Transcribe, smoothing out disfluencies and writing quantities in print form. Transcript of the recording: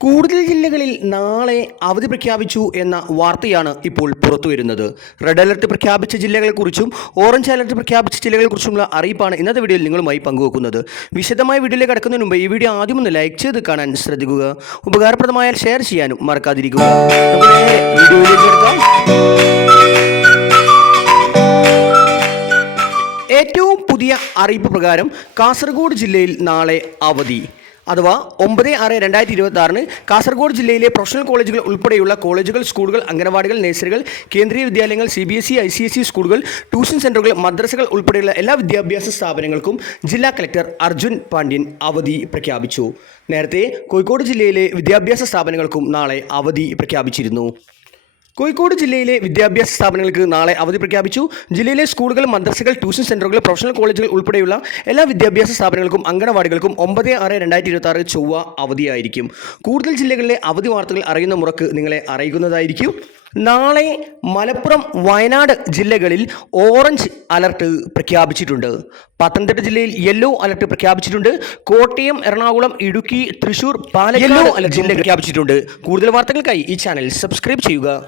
കൂടുതൽ ജില്ലകളിൽ നാളെ അവധി പ്രഖ്യാപിച്ചു എന്ന വാർത്തയാണ് ഇപ്പോൾ പുറത്തുവരുന്നത്. റെഡ് അലർട്ട് പ്രഖ്യാപിച്ച ജില്ലകളെക്കുറിച്ചും ഓറഞ്ച് അലർട്ട് പ്രഖ്യാപിച്ച ജില്ലകളെക്കുറിച്ചുമുള്ള അറിയിപ്പാണ് ഇന്നത്തെ വീഡിയോയിൽ നിങ്ങളുമായി പങ്കുവെക്കുന്നത്. വിശദമായ വീഡിയോയിലേക്ക് കടക്കുന്നതിന് മുമ്പ് ഈ വീഡിയോ ആദ്യം ഒന്ന് ലൈക്ക് ചെയ്ത് കാണാൻ ശ്രദ്ധിക്കുക. ഉപകാരപ്രദമായാൽ ഷെയർ ചെയ്യാനും മറക്കാതിരിക്കുക. വീഡിയോയിലേക്ക് കിടക്കാം. ഏറ്റവും പുതിയ അറിയിപ്പ് പ്രകാരം കാസർഗോഡ് ജില്ലയിൽ നാളെ അവധി, അഥവാ 9/6/2026 കാസർഗോഡ് ജില്ലയിലെ പ്രൊഫഷണൽ കോളേജുകൾ ഉൾപ്പെടെയുള്ള കോളേജുകൾ, സ്കൂളുകൾ, അംഗനവാടികൾ, നഴ്സറികൾ, കേന്ദ്രീയ വിദ്യാലയങ്ങൾ, CBSE, ICSE സ്കൂളുകൾ, ട്യൂഷൻ സെൻ്ററുകൾ, മദ്രസകൾ ഉൾപ്പെടെയുള്ള എല്ലാ വിദ്യാഭ്യാസ സ്ഥാപനങ്ങൾക്കും ജില്ലാ കളക്ടർ അർജുൻ പാണ്ഡ്യൻ അവധി പ്രഖ്യാപിച്ചു. നേരത്തെ കോഴിക്കോട് ജില്ലയിലെ വിദ്യാഭ്യാസ സ്ഥാപനങ്ങൾക്കും നാളെ അവധി പ്രഖ്യാപിച്ചിരുന്നു. കോഴിക്കോട് ജില്ലയിലെ വിദ്യാഭ്യാസ സ്ഥാപനങ്ങൾക്ക് നാളെ അവധി പ്രഖ്യാപിച്ചു. ജില്ലയിലെ സ്കൂളുകൾ, മദ്രസകൾ, ട്യൂഷൻ സെൻ്ററുകൾ, പ്രൊഫഷണൽ കോളേജുകൾ ഉൾപ്പെടെയുള്ള എല്ലാ വിദ്യാഭ്യാസ സ്ഥാപനങ്ങൾക്കും അംഗനവാടികൾക്കും 9/6/2026 ചൊവ്വ അവധിയായിരിക്കും. കൂടുതൽ ജില്ലകളിലെ അവധി വാർത്തകൾ അറിയുന്ന മുറക്ക് നിങ്ങളെ അറിയിക്കുന്നതായിരിക്കും. നാളെ മലപ്പുറം, വയനാട് ജില്ലകളിൽ ഓറഞ്ച് അലർട്ട് പ്രഖ്യാപിച്ചിട്ടുണ്ട്. പത്തനംതിട്ട ജില്ലയിൽ യെല്ലോ അലർട്ട് പ്രഖ്യാപിച്ചിട്ടുണ്ട്. കോട്ടയം, എറണാകുളം, ഇടുക്കി, തൃശൂർ, പാലക്കാട് യെല്ലോ അലർട്ട് പ്രഖ്യാപിച്ചിട്ടുണ്ട്. കൂടുതൽ വാർത്തകൾക്കായി ഈ ചാനൽ സബ്സ്ക്രൈബ് ചെയ്യുക.